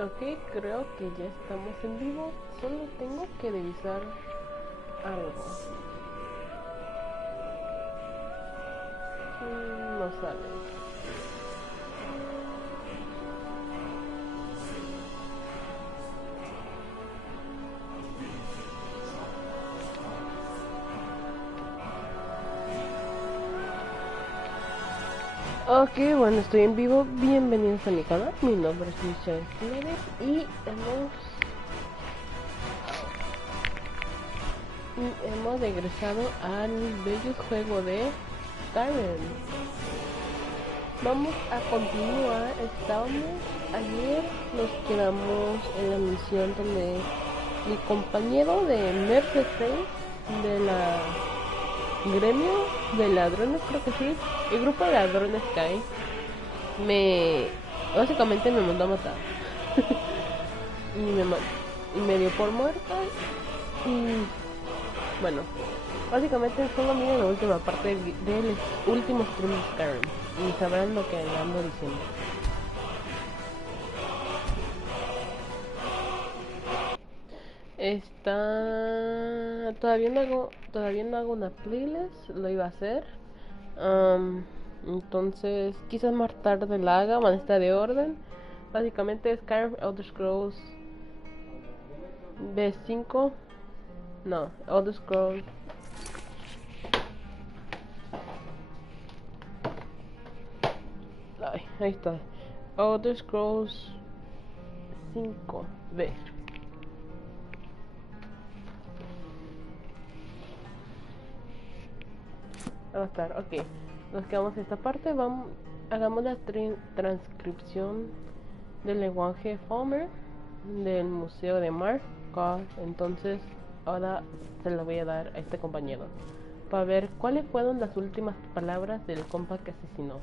Ok, creo que ya estamos en vivo. Solo tengo que revisar algo. No sale. Ok, bueno, estoy en vivo. Bienvenidos a mi canal. Mi nombre es Michelle y hemos regresado al bello juego de Skyrim. Vamos a continuar. Ayer nos quedamos en la misión donde mi compañero de Mercedes de la gremio de ladrones, creo que sí, el grupo de ladrones Sky básicamente me mandó a matar. y me dio por muerta. Y bueno, básicamente solo miren la última parte de los últimos streams de Skyrim y sabrán lo que ando diciendo. Todavía no hago una playlist, lo iba a hacer. Entonces quizás más tarde la haga, van a estar de orden. Básicamente Skyrim Elder Scrolls B5. No, Elder Scrolls. Ay, ahí está. Elder Scrolls 5B. Va a estar, ok. Nos quedamos en esta parte. Hagamos la transcripción del lenguaje Homer del Museo de Markov. Entonces, ahora se lo voy a dar a este compañero para ver cuáles fueron las últimas palabras del compa que asesinó,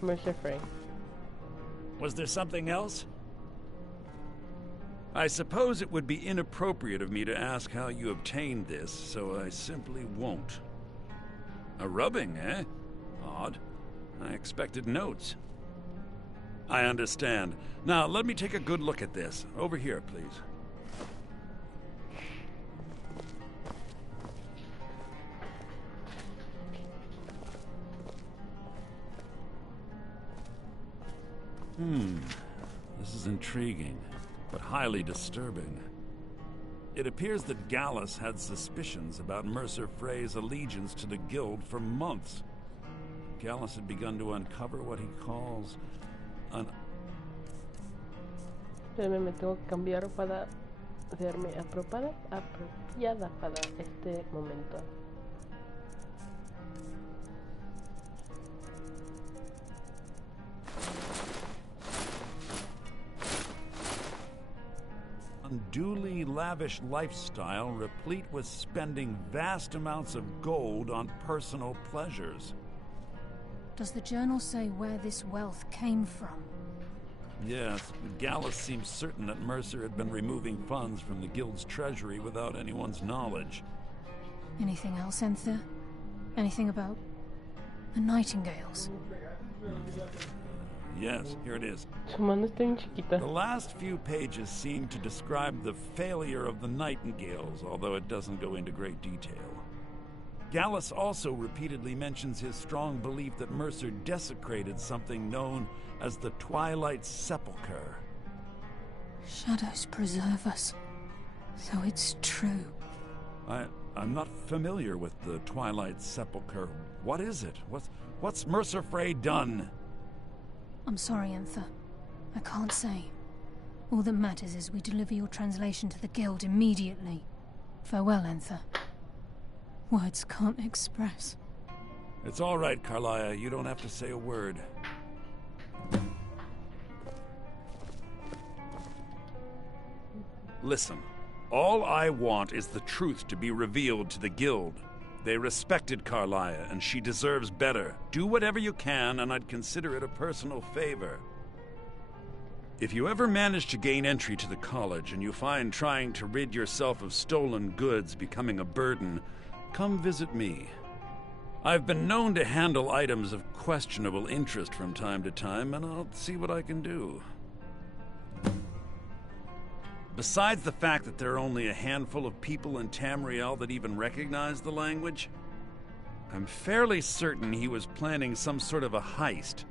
Mercer Frey. Was there something else? I suppose it would be inappropriate of me to ask how you obtained this, so I simply won't. A rubbing, eh? Odd. I expected notes. I understand. Now, let me take a good look at this. Over here, please. This is intriguing, but highly disturbing. It appears that Gallus had suspicions about Mercer Frey's allegiance to the Guild for months. Gallus had begun to uncover what he calls an... Me tengo que cambiar para hacerme apropiada para este momento. Unduly lavish lifestyle replete with spending vast amounts of gold on personal pleasures. Does the journal say where this wealth came from? Yes, Gallus seems certain that Mercer had been removing funds from the guild's treasury without anyone's knowledge. Anything else, Enther? Anything about the Nightingales? Yes, here it is. Su mano está bien chiquita. The last few pages seem to describe the failure of the Nightingales, although it doesn't go into great detail. Gallus also repeatedly mentions his strong belief that Mercer desecrated something known as the Twilight Sepulchre. Shadows preserve us. So it's true. I'm not familiar with the Twilight Sepulchre. What is it? What's Mercer Frey done? I'm sorry, Enther. I can't say. All that matters is we deliver your translation to the Guild immediately. Farewell, Enther. Words can't express. It's all right, Carlia. You don't have to say a word. Listen. All I want is the truth to be revealed to the Guild. They respected Carlia, and she deserves better. Do whatever you can, and I'd consider it a personal favor. If you ever manage to gain entry to the college, and you find trying to rid yourself of stolen goods becoming a burden, come visit me. I've been known to handle items of questionable interest from time to time, and I'll see what I can do. Besides the fact that there are only a handful of people in Tamriel that even recognize the language, I'm fairly certain he was planning some sort of a heist.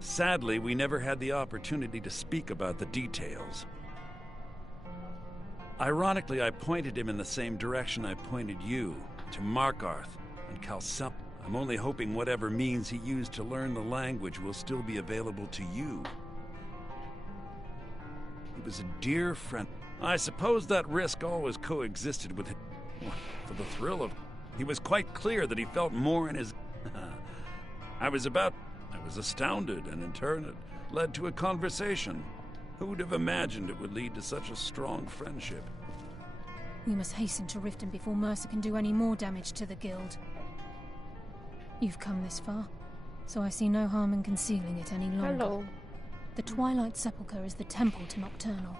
Sadly, we never had the opportunity to speak about the details. Ironically, I pointed him in the same direction I pointed you, to Markarth and Calcel. I'm only hoping whatever means he used to learn the language will still be available to you. He was a dear friend. I suppose that risk always coexisted with him. For the thrill of... He was quite clear that he felt more in his... I was astounded, and in turn it led to a conversation. Who would have imagined it would lead to such a strong friendship? We must hasten to Riften before Mercer can do any more damage to the guild. You've come this far, so I see no harm in concealing it any longer. Hello. The Twilight Sepulchre is the temple to Nocturnal.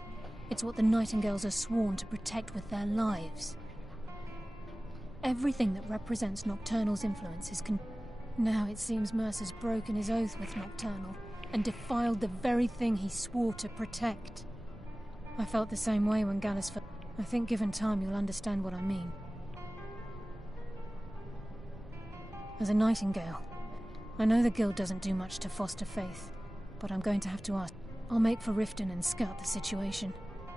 It's what the Nightingales are sworn to protect with their lives. Everything that represents Nocturnal's influence is Now it seems Mercer's broken his oath with Nocturnal and defiled the very thing he swore to protect. I felt the same way when Gallus fell. I think given time you'll understand what I mean. As a Nightingale, I know the Guild doesn't do much to foster faith, but I'm going to have to ask. I'll make for Riften and scout the situation,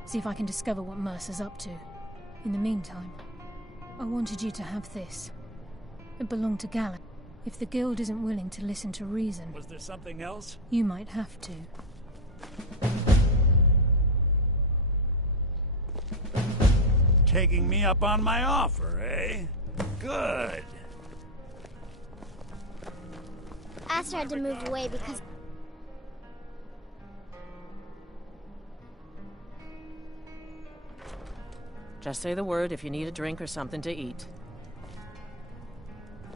see if I can discover what Mercer's up to. In the meantime, I wanted you to have this. It belonged to Gallus. If the Guild isn't willing to listen to reason... Was there something else? You might have to. Taking me up on my offer, eh? Good. Aster had to move away because... Just say the word if you need a drink or something to eat.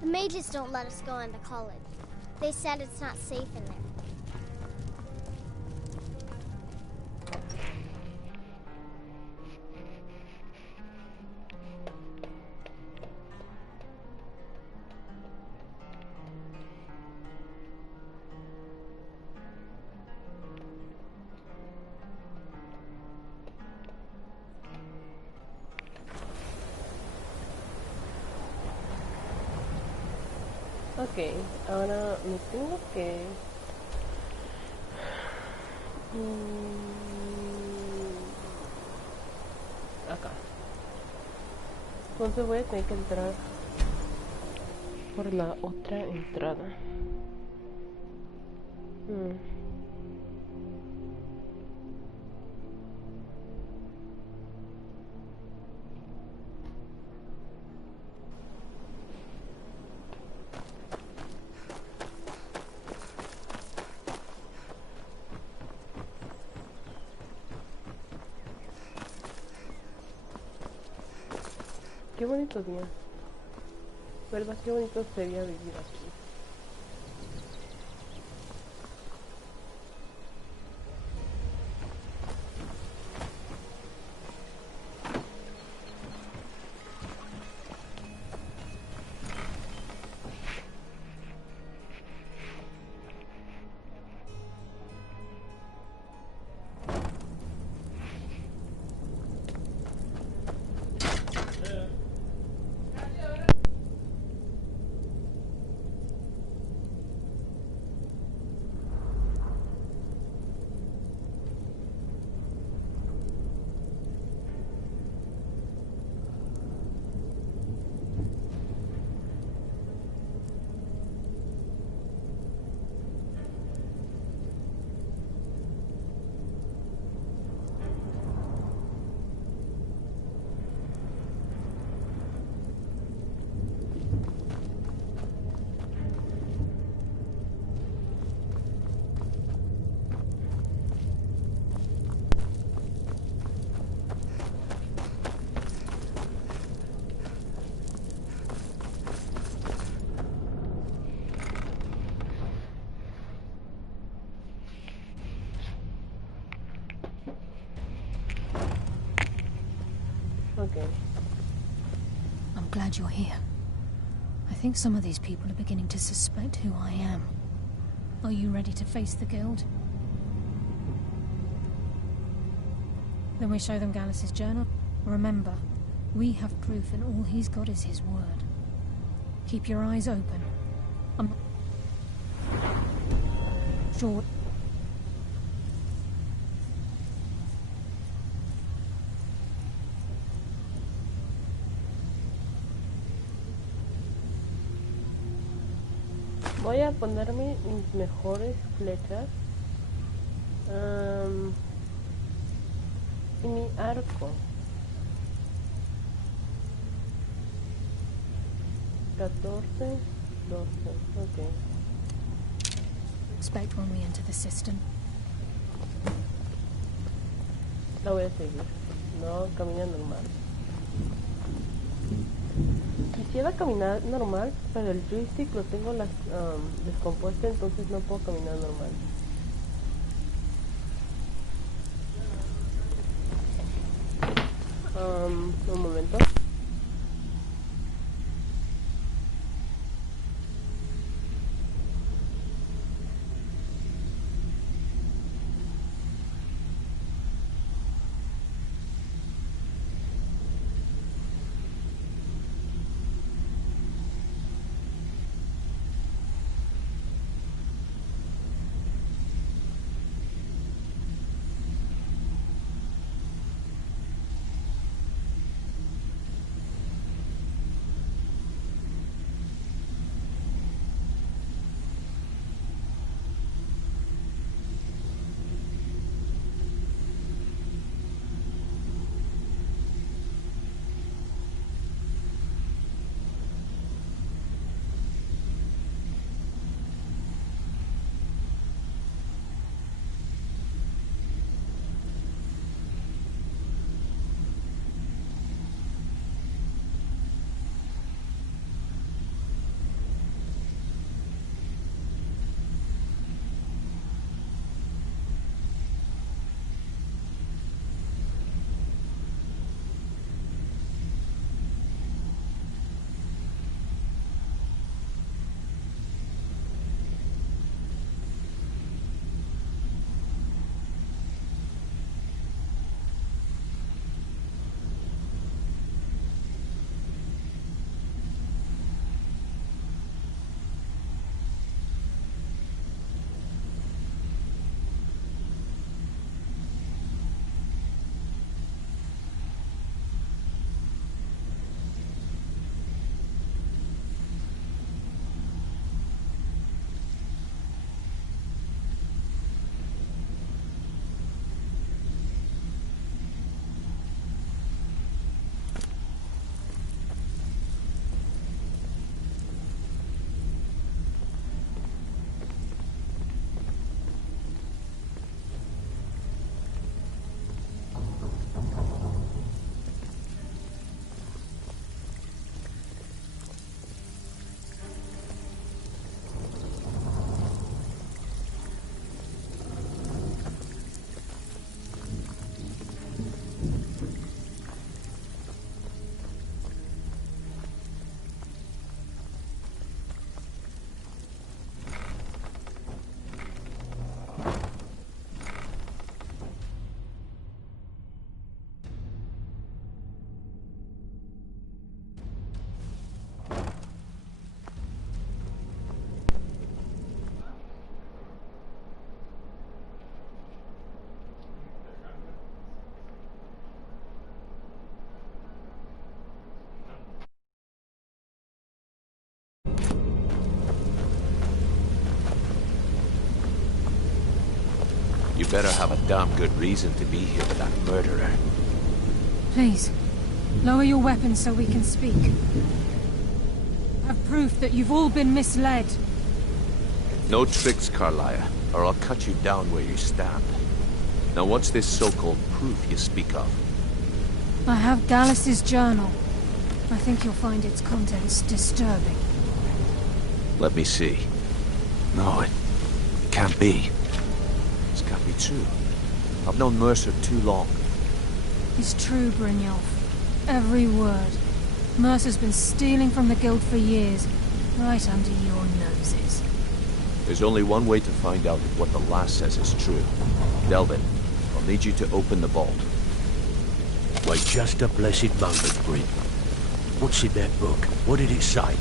The mages don't let us go into college. They said it's not safe in there. Ok, ahora me tengo que... acá. Entonces voy a tener que entrar por la otra entrada. Qué bonito día, ¿verdad? Qué bonito sería vivir aquí. Okay. I'm glad you're here. I think some of these people are beginning to suspect who I am. Are you ready to face the Guild? Then we show them Gallus's journal. Remember, we have proof and all he's got is his word. Keep your eyes open. I'm sure. Voy a ponerme mis mejores flechas y mi arco. 14, 12, ok. Expect when we enter the system. La voy a seguir. No, camina normal. Quisiera caminar normal, pero el joystick lo tengo descompuesto, entonces no puedo caminar normal. Un momento. You better have a damn good reason to be here with that murderer. Please, lower your weapons so we can speak. I have proof that you've all been misled. No tricks, Carlia, or I'll cut you down where you stand. Now what's this so-called proof you speak of? I have Gallus's journal. I think you'll find its contents disturbing. Let me see. No, it can't be. This can't be true. I've known Mercer too long. It's true, Brynjolf. Every word. Mercer's been stealing from the Guild for years, right under your noses. There's only one way to find out if what the lass says is true. Delvin, I'll need you to open the vault. Wait just a blessed moment, Bryn. What's in that book? What did it say?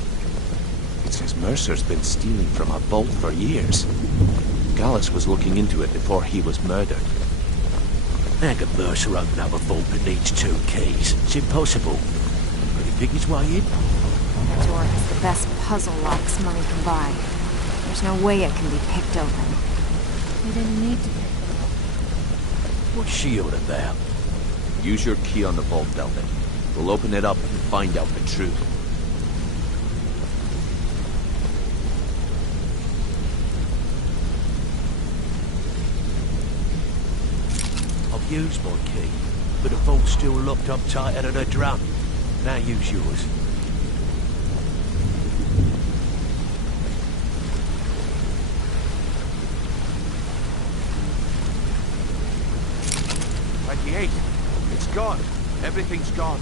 It says Mercer's been stealing from a vault for years. Gallus was looking into it before he was murdered. How can Mercer open up a vault that needs 2 keys? It's impossible. Could he pick his way in? That door has the best puzzle locks money can buy. There's no way it can be picked open. We didn't need to pick them up. What's she on about? Use your key on the vault, Delvin. We'll open it up and find out the truth. I've used my key, but the vault's still locked up tighter than a drum. Now use yours. It's gone. Everything's gone.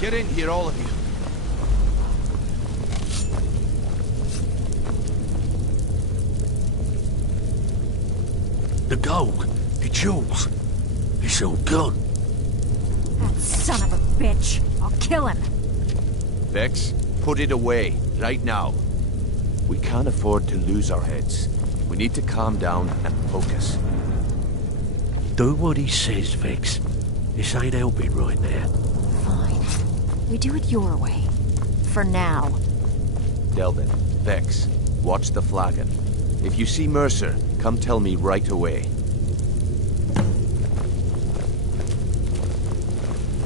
Get in here, all of you. The gold, the jewels, it's all gone. That son of a bitch! I'll kill him! Vex, put it away, right now. We can't afford to lose our heads. We need to calm down and focus. Do what he says, Vex. This ain't helping right now. Fine. We do it your way. For now. Delvin, Vex, watch the flagon. If you see Mercer, come tell me right away.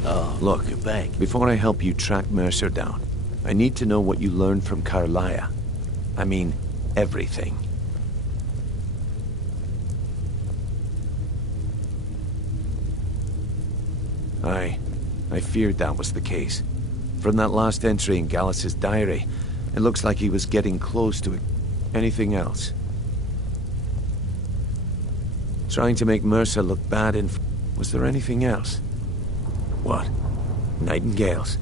Oh, look, you're back. Before I help you track Mercer down, I need to know what you learned from Carlia. I mean, everything. I feared that was the case. From that last entry in Gallus's diary, it looks like he was getting close to it. Anything else? Trying to make Mercer look bad in... Was there anything else? What? Nightingales?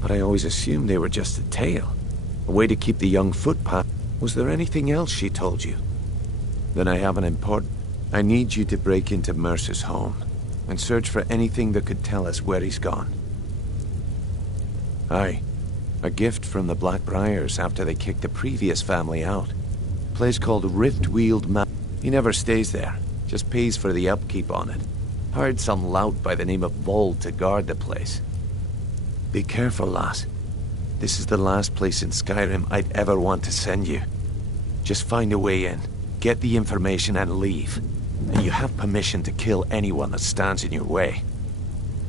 But I always assumed they were just a tale. A way to keep the young footpath. Was there anything else she told you? Then I have an important... I need you to break into Mercer's home and search for anything that could tell us where he's gone. Aye. A gift from the Blackbriars after they kicked the previous family out. A place called Riftweald Manor. He never stays there, just pays for the upkeep on it. Hired some lout by the name of Vold to guard the place. Be careful, lass. This is the last place in Skyrim I'd ever want to send you. Just find a way in, get the information and leave. And you have permission to kill anyone that stands in your way.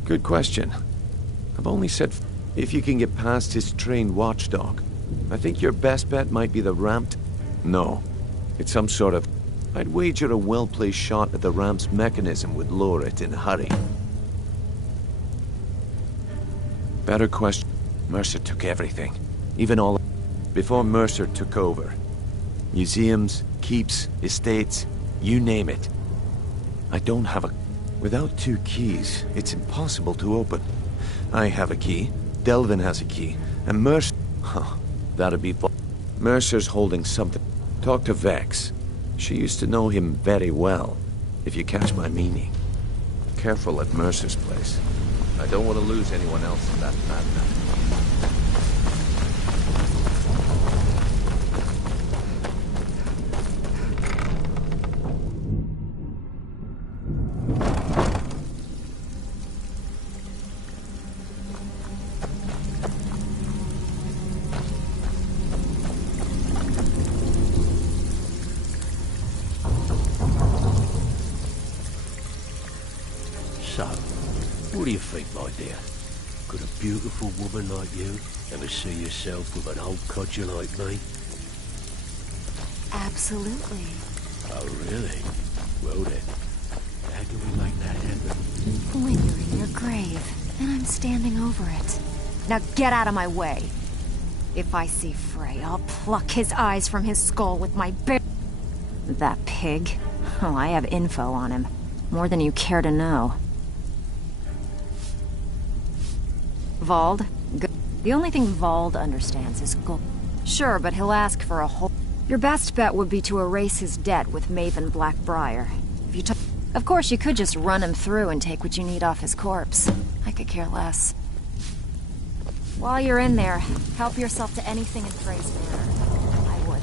Good question. I've only said if you can get past his trained watchdog. I think your best bet might be the ramped... No. It's some sort of... I'd wager a well-placed shot at the ramp's mechanism would lower it in a hurry. Better question. Mercer took everything. Even all... Before Mercer took over. Museums, keeps, estates, you name it. I don't have a... Without 2 keys, it's impossible to open. I have a key, Delvin has a key, and Mercer... Huh, that'd be... Mercer's holding something. Talk to Vex. She used to know him very well, if you catch my meaning. Careful at Mercer's place. I don't want to lose anyone else in that madman. So, what do you think, my dear? Could a beautiful woman like you ever see yourself with an old codger like me? Absolutely. Oh, really? Well then, how do we make that happen? When you're in your grave, and I'm standing over it. Now get out of my way. If I see Frey, I'll pluck his eyes from his skull with my bare... That pig? Oh, I have info on him. More than you care to know. Vold? The only thing Vold understands is gold. Sure, but he'll ask for a whole... Your best bet would be to erase his debt with Maven Blackbriar. If you Of course, you could just run him through and take what you need off his corpse. I could care less. While you're in there, help yourself to anything in Frey's manor. I would.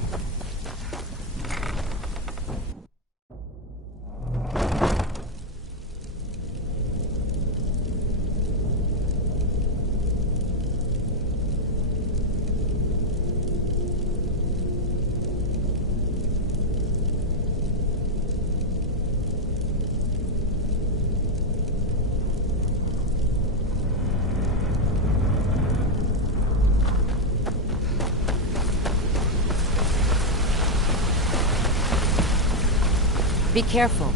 Be careful.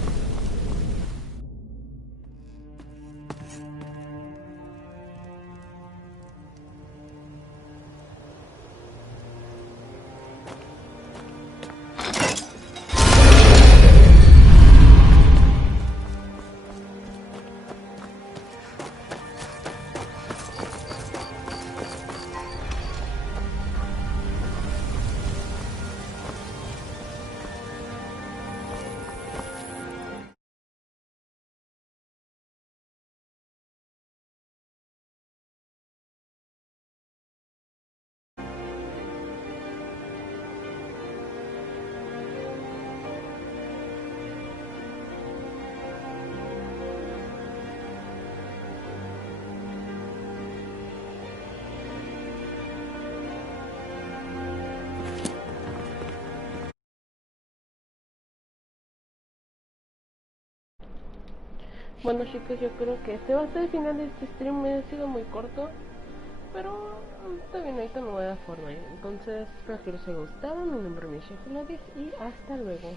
Bueno chicos, yo creo que este va a ser el final de este stream. Me ha sido muy corto, pero está bien, ahorita me voy a formar. Entonces espero que les haya gustado. Mi nombre es Bienvenidos y hasta luego.